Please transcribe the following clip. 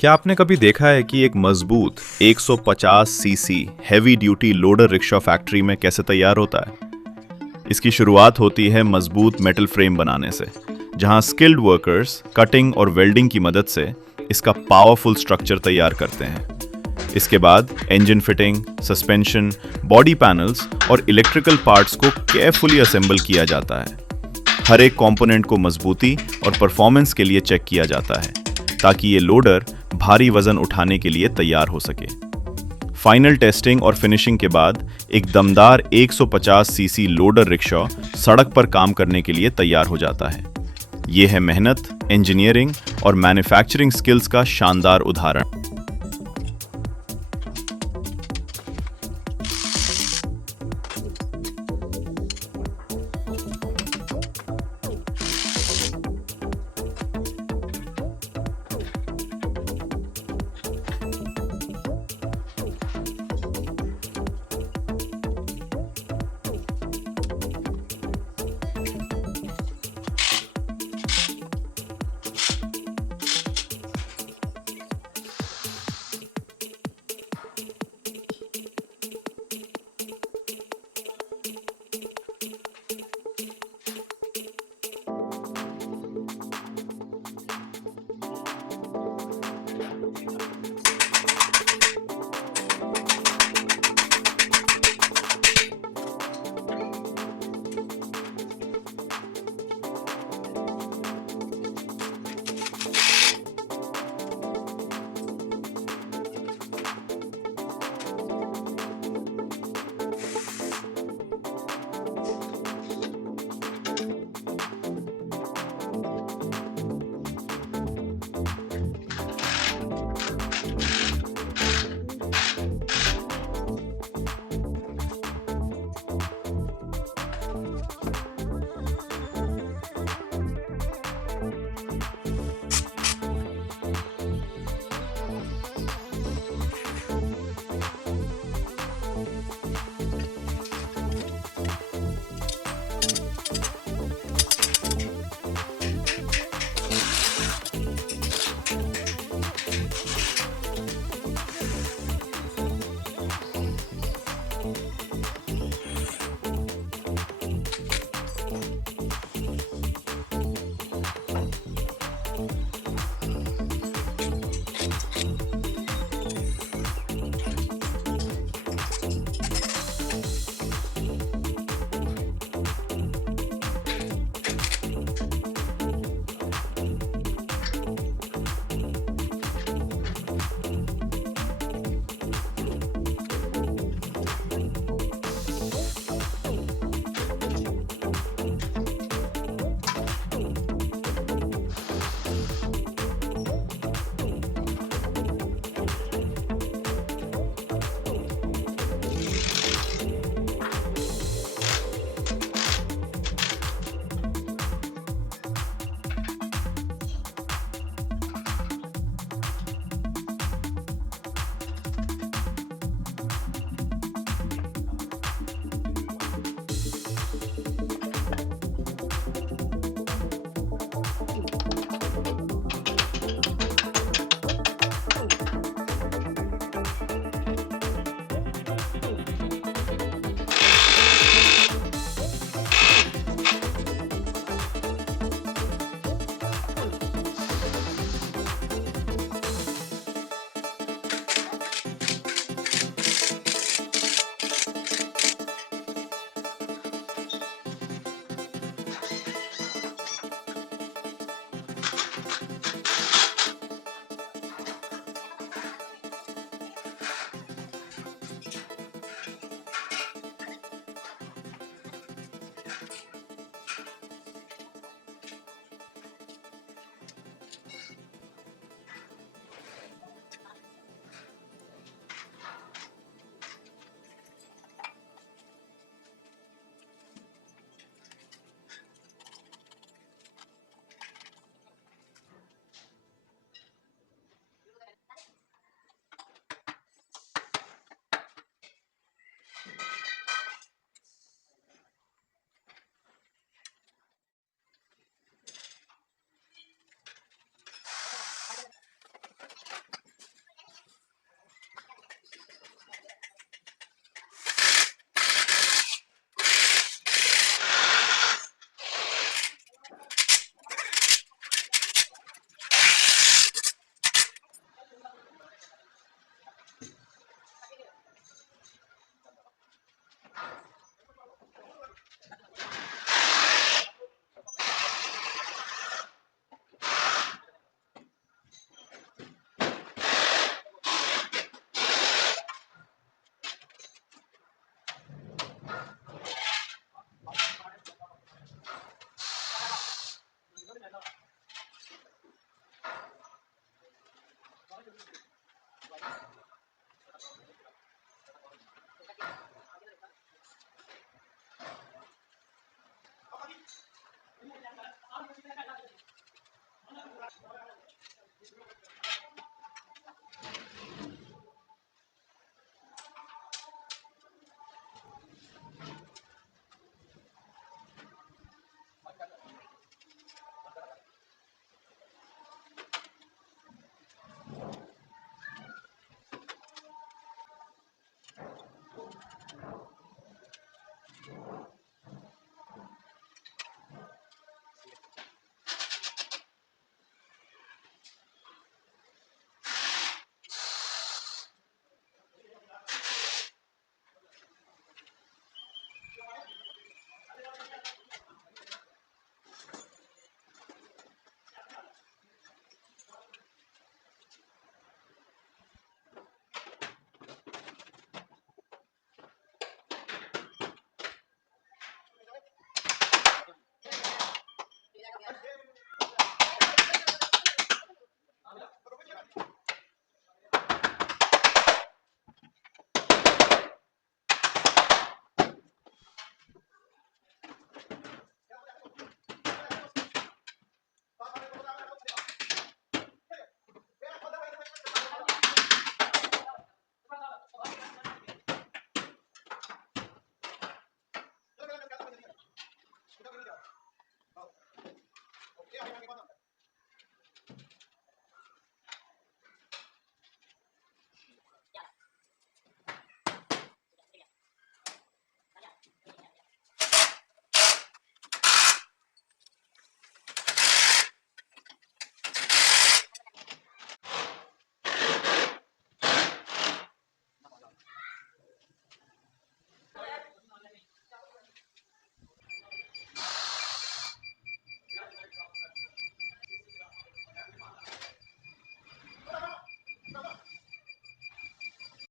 क्या आपने कभी देखा है कि एक मजबूत 150 CC heavy duty loader rickshaw factory में कैसे तैयार होता है? इसकी शुरुआत होती है मजबूत मेटल फ्रेम बनाने से, जहां स्किल्ड वर्कर्स कटिंग और वेल्डिंग की मदद से इसका पावरफुल स्ट्रक्चर तैयार करते हैं। इसके बाद engine fitting, suspension, body panels और इलेक्ट्रिकल पार्ट्स को केयरफुली असेंबल किया जाता है। हर एक कंपोनेंट को मजबूती और परफॉर्मेंस के लिए चेक किया जाता है ताकि ये लोडर भारी वजन उठाने के लिए तैयार हो सके। फाइनल टेस्टिंग और फिनिशिंग के बाद एक दमदार 150 सीसी लोडर रिक्शा सड़क पर काम करने के लिए तैयार हो जाता है। ये है मेहनत, इंजीनियरिंग और मैन्युफैक्चरिंग स्किल्स का शानदार उदाहरण।